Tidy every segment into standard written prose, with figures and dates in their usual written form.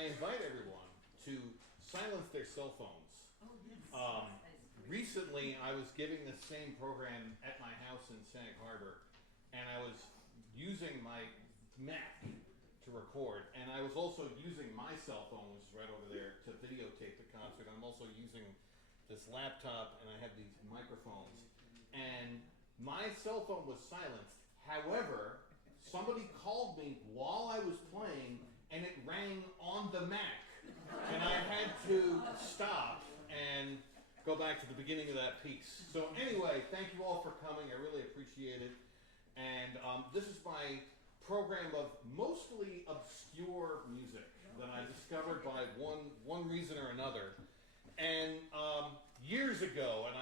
I invite everyone to silence their cell phones. Oh, yes. Recently, I was giving the same program at my house in Sag Harbor, and I was using my Mac to record, and I was also using my cell phone, which is right over there, to videotape the concert. I'm also using this laptop, and I have these microphones, and my cell phone was silenced. However, somebody called me while I was playing, and it rang on the Mac, and I had to stop and go back to the beginning of that piece. So anyway, thank you all for coming. I really appreciate it. And this is my program of mostly obscure music that I discovered by one reason or another. And years ago, and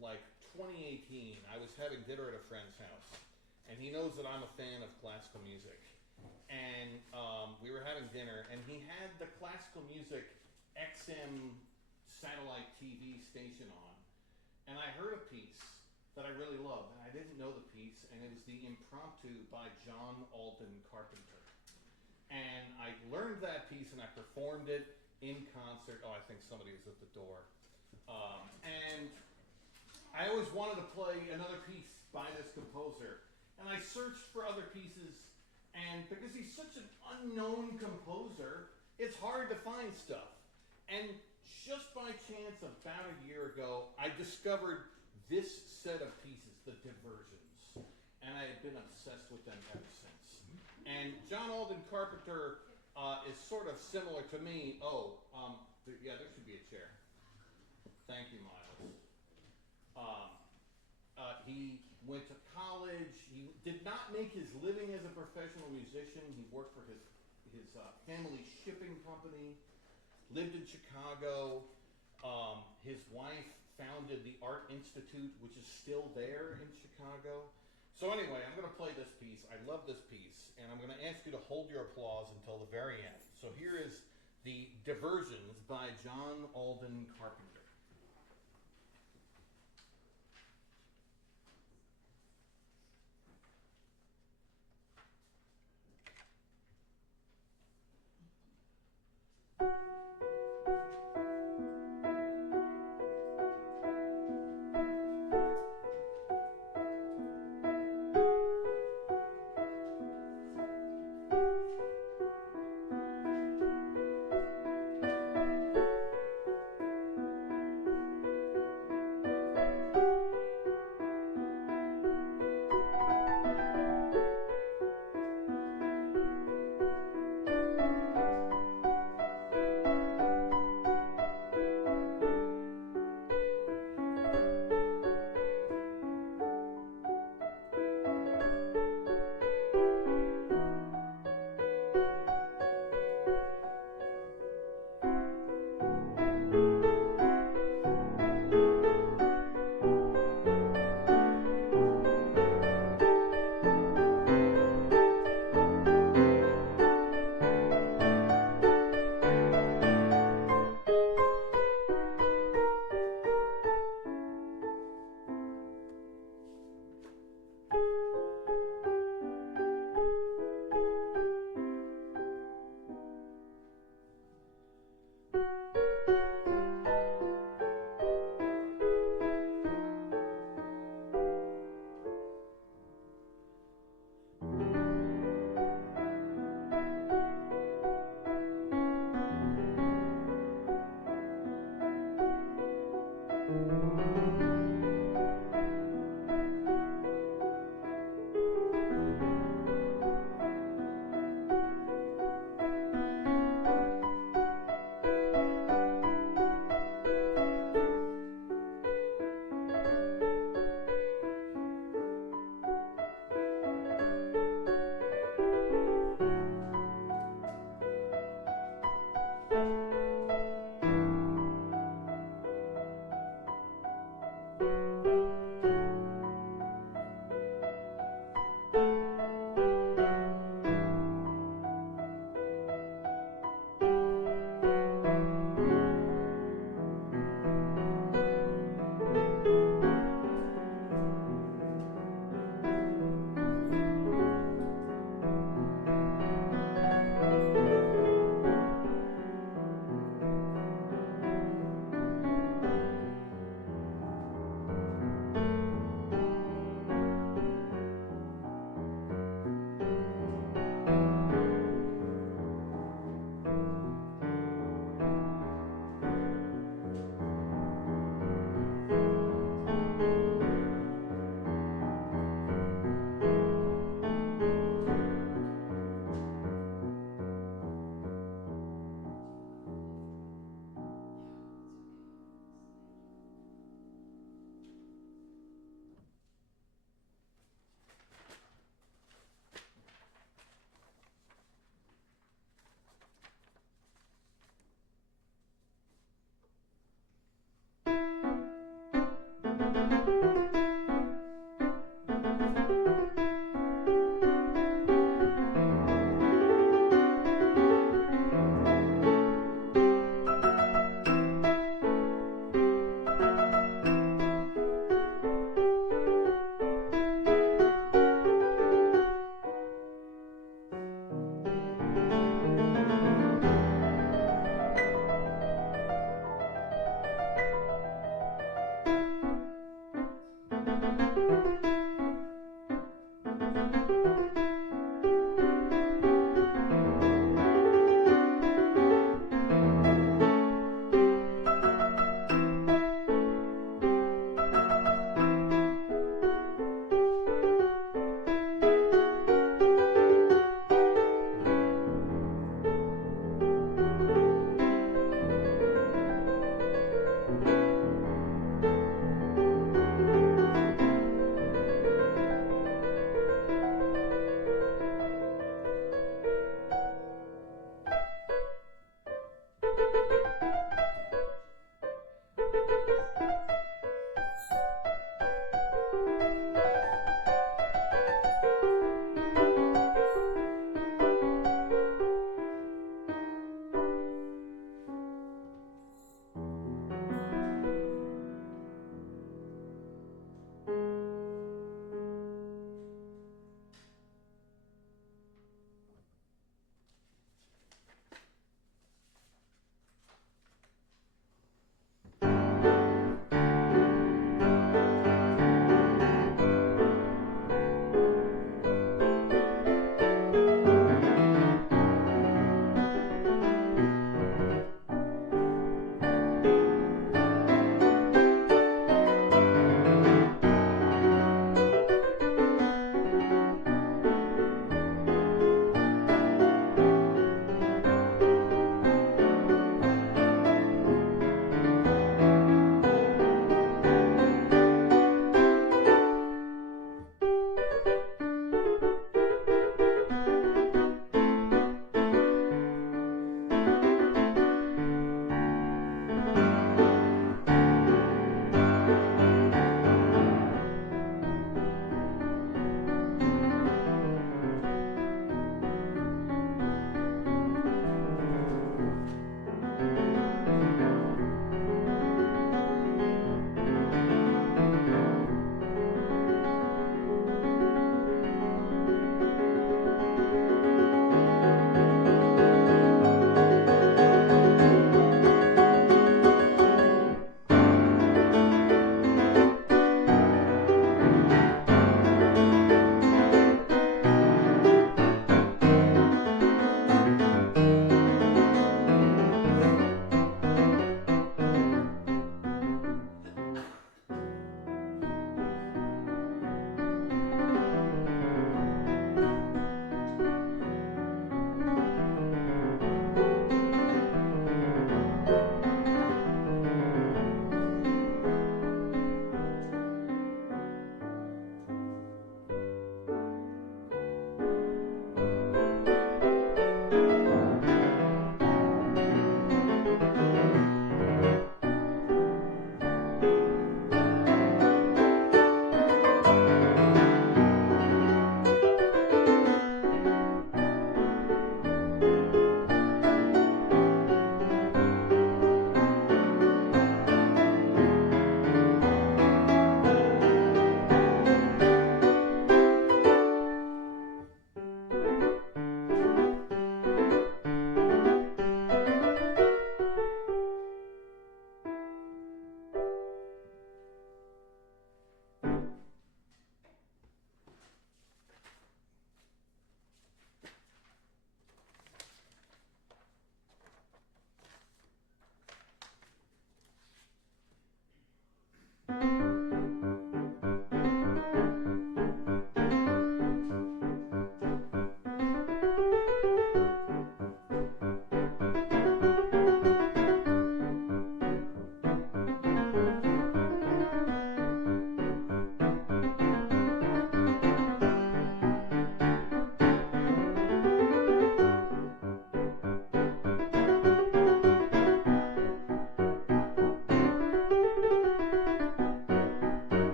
like 2018, I was having dinner at a friend's house. And he knows that I'm a fan of classical music. And we were having dinner, and he had the classical music XM satellite TV station on. And I heard a piece that I really loved, and I didn't know the piece, and it was the Impromptu by Alden Carpenter. And I learned that piece, and I performed it in concert. Oh, I think somebody was at the door. And I always wanted to play another piece by this composer. And I searched for other pieces, and because he's such an unknown composer, it's hard to find stuff. And just by chance, about a year ago, I discovered this set of pieces, the Diversions. And I have been obsessed with them ever since. And Alden Carpenter is sort of similar to me. Yeah, there should be a chair. Thank you, Miles. He went to college. He did not make his living as a professional musician. He worked for his family shipping company, lived in Chicago. His wife founded the Art Institute, which is still there in Chicago. So anyway, I'm going to play this piece. I love this piece, and I'm going to ask you to hold your applause until the very end. So here is the Diversions by Alden Carpenter.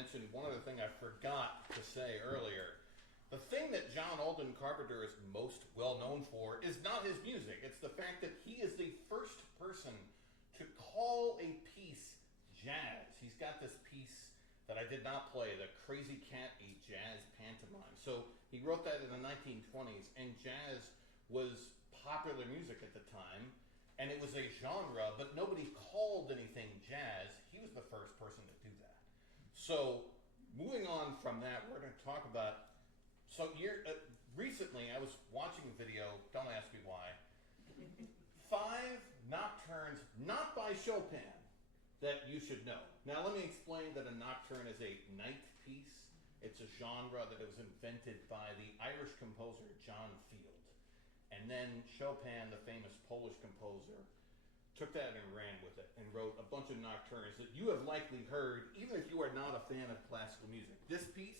mention one other thing I forgot to say earlier. The thing that John Alden Carpenter is most well known for is not his music. It's the fact that he is the first person to call a piece jazz. He's got this piece that I did not play, the Crazy Cat, a jazz pantomime. So he wrote that in the 1920s, and jazz was popular music at the time, and it was a genre, but nobody called anything jazz. He was the first person to do that. So moving on from that, we're going to talk about, recently I was watching a video, don't ask me why, 5 nocturnes, not by Chopin, that you should know. Now let me explain that a nocturne is a night piece. It's a genre that was invented by the Irish composer John Field. And then Chopin, the famous Polish composer, took that and ran with it and wrote a bunch of nocturnes that you have likely heard, even if you are not a fan of classical music. This piece,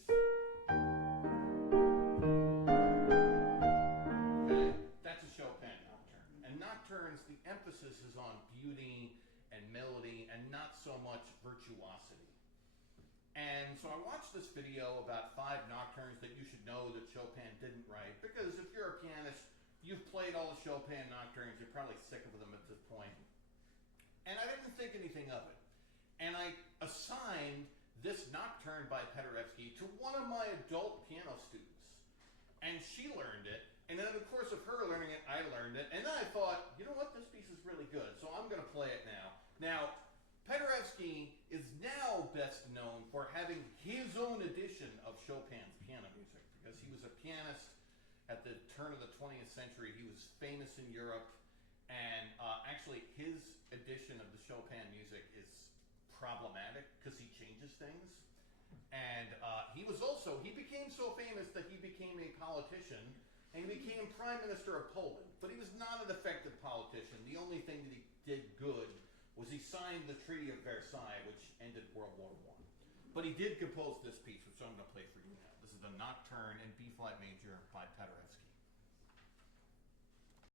okay, that's a Chopin nocturne. And nocturnes, the emphasis is on beauty and melody and not so much virtuosity. And so I watched this video about 5 nocturnes that you should know that Chopin didn't write, because if you're a pianist, you've played all the Chopin nocturnes, you're probably sick of them at this point. And I didn't think anything of it. And I assigned this nocturne by Paderewski to one of my adult piano students. And she learned it, and then in the course of her learning it, I learned it, and then I thought, you know what, this piece is really good, so I'm going to play it now. Now, Paderewski is now best known for having his own edition of Chopin's piano music, because he was a pianist at the turn of the 20th century. He was famous in Europe, and actually his edition of the Chopin music is problematic because he changes things. And he became so famous that he became a politician, and he became Prime Minister of Poland. But he was not an effective politician. The only thing that he did good was he signed the Treaty of Versailles, which ended World War I. But he did compose this piece, which I'm going to play for you now. This is the Nocturne in B-flat major by Paderewski.